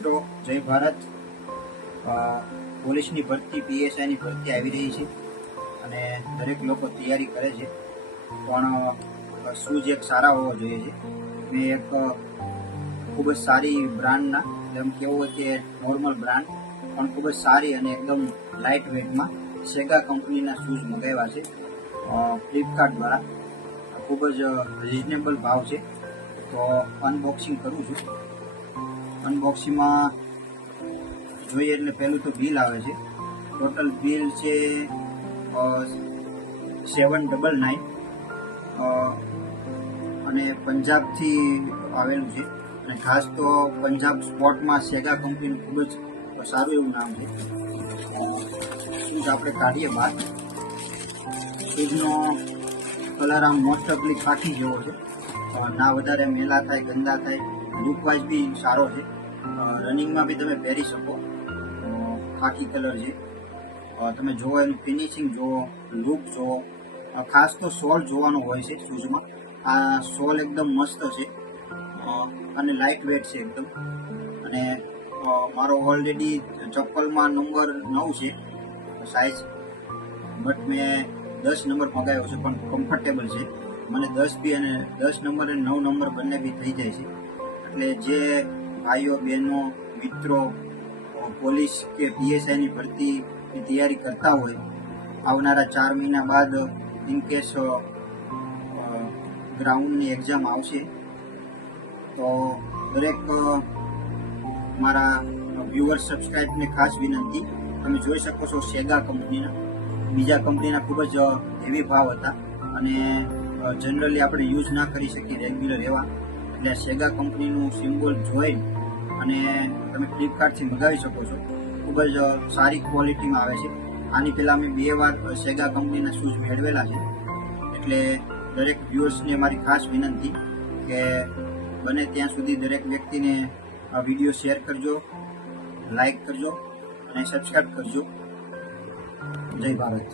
મિત્રો, જય ભારત। પોલીસની ભરતી, પીએસઆઈની ભરતી આવી રહી છે અને દરેક લોકો તૈયારી કરે છે, પણ શૂઝ એક સારા હોવા જોઈએ છે। મેં એક ખૂબ જ સારી બ્રાન્ડના, એમ કહેવું હોય કે નોર્મલ બ્રાન્ડ પણ ખૂબ જ સારી અને એકદમ લાઇટ વેટમાં સેગા કંપનીના શૂઝ મંગાવ્યા છે ફ્લિપકાર્ટ દ્વારા। ખૂબ જ રિઝનેબલ ભાવ છે, તો અનબોક્સિંગ કરું છું। અનબોક્સિંગમાં જોઈએ એટલે પહેલું તો બિલ આવે છે। ટોટલ બિલ છે 799 અને પંજાબથી આવેલું છે અને ખાસ તો પંજાબ સ્પોર્ટમાં સેગા કંપનીનું ખૂબ જ સારું એવું નામ છે। શૂઝ આપણે કાઢીએ બહાર। શૂઝનો કલર આમ મોસ્ટ ઓફલી ખાકી જેવો છે, ના વધારે મેલા થાય, ગંદા થાય, લુક વાઇઝ બી સારો છે। રનિંગમાં બી તમે પહેરી શકો, ખાકી કલર છે। તમે જુઓ એનું ફિનિશિંગ જુઓ, લુક જુઓ, ખાસ તો સોલ જોવાનો હોય છે શૂઝમાં। આ સોલ એકદમ મસ્ત છે અને લાઇટ વેટ છે એકદમ। અને મારો ઓલરેડી ચપ્પલમાં નંબર 9 છે સાઇઝ, બટ મેં 10 નંબર મંગાવ્યો છે, પણ કમ્ફર્ટેબલ છે મને। 10 બી અને 10 નંબર અને 9 નંબર બંને બી થઈ જાય છે। એટલે જે ભાઈઓ, બહેનો, મિત્રો પોલીસ કે પીએસઆઈની ભરતીની તૈયારી કરતા હોય, આવનારા 4 મહિના બાદ ઇનકેસ ગ્રાઉન્ડની એક્ઝામ આવશે, તો દરેક મારા વ્યુઅર્સ, સબસ્ક્રાઇબને ખાસ વિનંતી, તમે જોઈ શકો છો સેગા કંપનીના, બીજા કંપનીના ખૂબ જ હેવી ભાવ હતા અને જનરલી આપણે યુઝ ના કરી શકીએ રેગ્યુલર એવા, એટલે સેગા કંપનીનું સિમ્બોલ જોઈ અને તમે ફ્લિપકાર્ટથી મંગાવી શકો છો। ખૂબ જ સારી ક્વોલિટીમાં આવે છે। આની પહેલાં મેં 2 વાર સેગા કંપનીના શૂઝ મેળવેલા છે, એટલે દરેક વ્યુઅર્સને મારી ખાસ વિનંતી કે બને ત્યાં સુધી દરેક વ્યક્તિને આ વિડીયો શેર કરજો, લાઈક કરજો અને સબસ્ક્રાઈબ કરજો। જય ભારત।